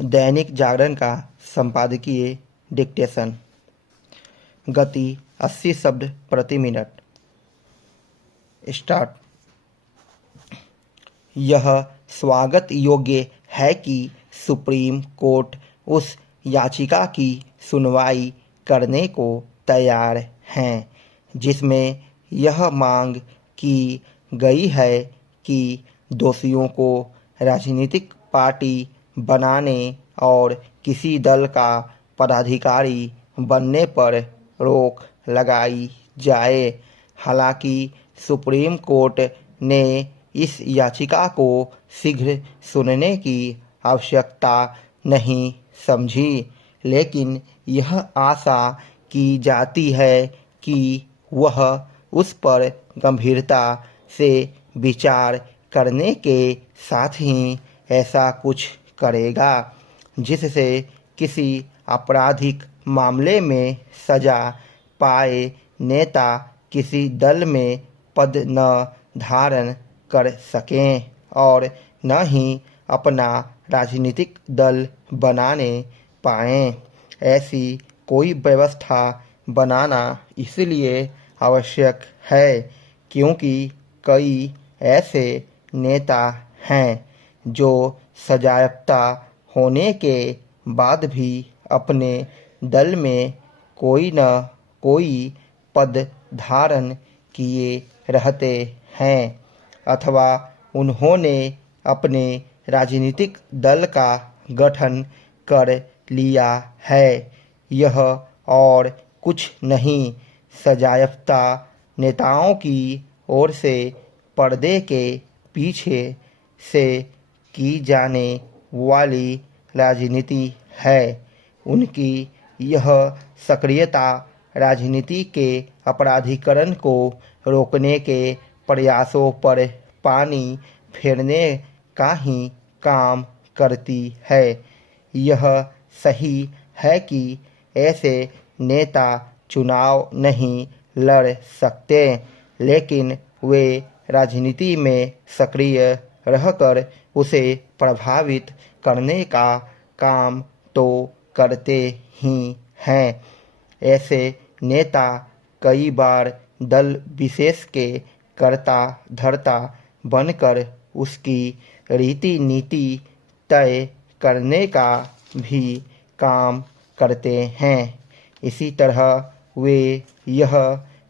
दैनिक जागरण का संपादकीय डिक्टेशन। गति 80 शब्द प्रति मिनट। स्टार्ट। यह स्वागत योग्य है कि सुप्रीम कोर्ट उस याचिका की सुनवाई करने को तैयार है जिसमें यह मांग की गई है कि दोषियों को राजनीतिक पार्टी बनाने और किसी दल का पदाधिकारी बनने पर रोक लगाई जाए। हालांकि सुप्रीम कोर्ट ने इस याचिका को शीघ्र सुनने की आवश्यकता नहीं समझी, लेकिन यह आशा की जाती है कि वह उस पर गंभीरता से विचार करने के साथ ही ऐसा कुछ करेगा जिससे किसी आपराधिक मामले में सजा पाए नेता किसी दल में पद न धारण कर सकें और न ही अपना राजनीतिक दल बनाने पाएं। ऐसी कोई व्यवस्था बनाना इसलिए आवश्यक है क्योंकि कई ऐसे नेता हैं जो सजायाफ्ता होने के बाद भी अपने दल में कोई न कोई पद धारण किए रहते हैं अथवा उन्होंने अपने राजनीतिक दल का गठन कर लिया है। यह और कुछ नहीं, सजायाफ्ता नेताओं की ओर से पर्दे के पीछे से की जाने वाली राजनीति है। उनकी यह सक्रियता राजनीति के अपराधीकरण को रोकने के प्रयासों पर पानी फेरने का ही काम करती है। यह सही है कि ऐसे नेता चुनाव नहीं लड़ सकते, लेकिन वे राजनीति में सक्रिय रहकर उसे प्रभावित करने का काम तो करते ही हैं। ऐसे नेता कई बार दल विशेष के कर्ता धर्ता बनकर उसकी रीति नीति तय करने का भी काम करते हैं। इसी तरह वे यह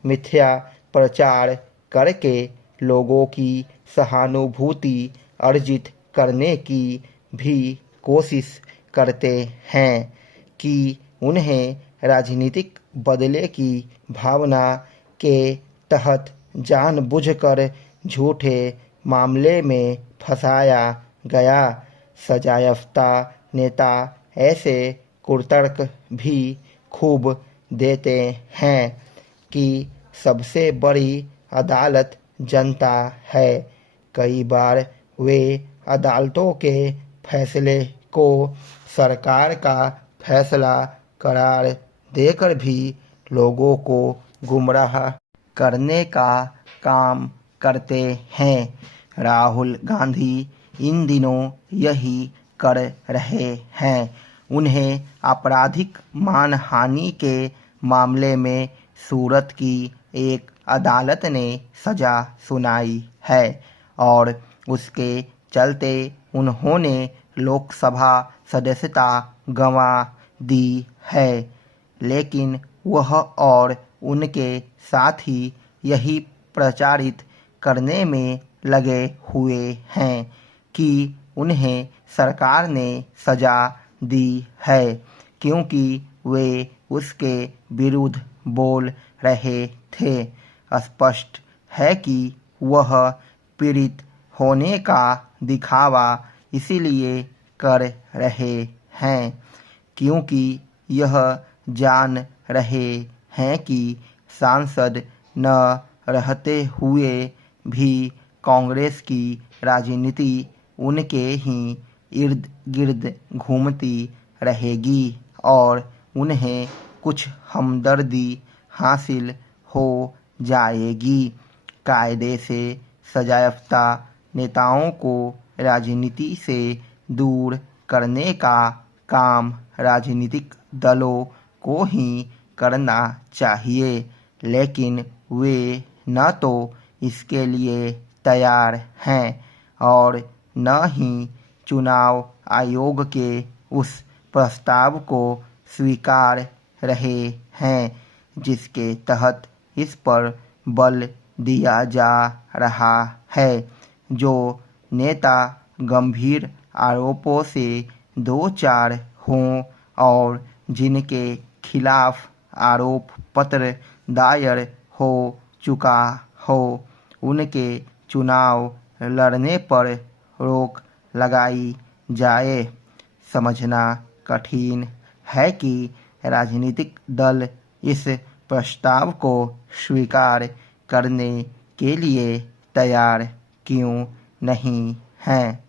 मिथ्या प्रचार करके लोगों की सहानुभूति अर्जित करने की भी कोशिश करते हैं कि उन्हें राजनीतिक बदले की भावना के तहत जानबूझकर झूठे मामले में फंसाया गया। सजायाफ्ता नेता ऐसे कुतर्क भी खूब देते हैं कि सबसे बड़ी अदालत जनता है। कई बार वे अदालतों के फैसले को सरकार का फैसला करार देकर भी लोगों को गुमराह करने का काम करते हैं। राहुल गांधी इन दिनों यही कर रहे हैं। उन्हें आपराधिक मानहानि के मामले में सूरत की एक अदालत ने सजा सुनाई है और उसके चलते उन्होंने लोकसभा सदस्यता गंवा दी है। लेकिन वह और उनके साथी यही प्रचारित करने में लगे हुए हैं कि उन्हें सरकार ने सजा दी है क्योंकि वे उसके विरुद्ध बोल रहे थे। स्पष्ट है कि वह पीड़ित होने का दिखावा इसीलिए कर रहे हैं क्योंकि यह जान रहे हैं कि सांसद न रहते हुए भी कांग्रेस की राजनीति उनके ही इर्द गिर्द घूमती रहेगी और उन्हें कुछ हमदर्दी हासिल हो जाएगी। कायदे से सजायाफ्ता नेताओं को राजनीति से दूर करने का काम राजनीतिक दलों को ही करना चाहिए, लेकिन वे न तो इसके लिए तैयार हैं और न ही चुनाव आयोग के उस प्रस्ताव को स्वीकार रहे हैं जिसके तहत इस पर बल दिया जा रहा है। जो नेता गंभीर आरोपों से दो चार हों और जिनके खिलाफ आरोप पत्र दायर हो चुका हो, उनके चुनाव लड़ने पर रोक लगाई जाए। समझना कठिन है कि राजनीतिक दल इस प्रस्ताव को स्वीकार करने के लिए तैयार क्यों नहीं हैं।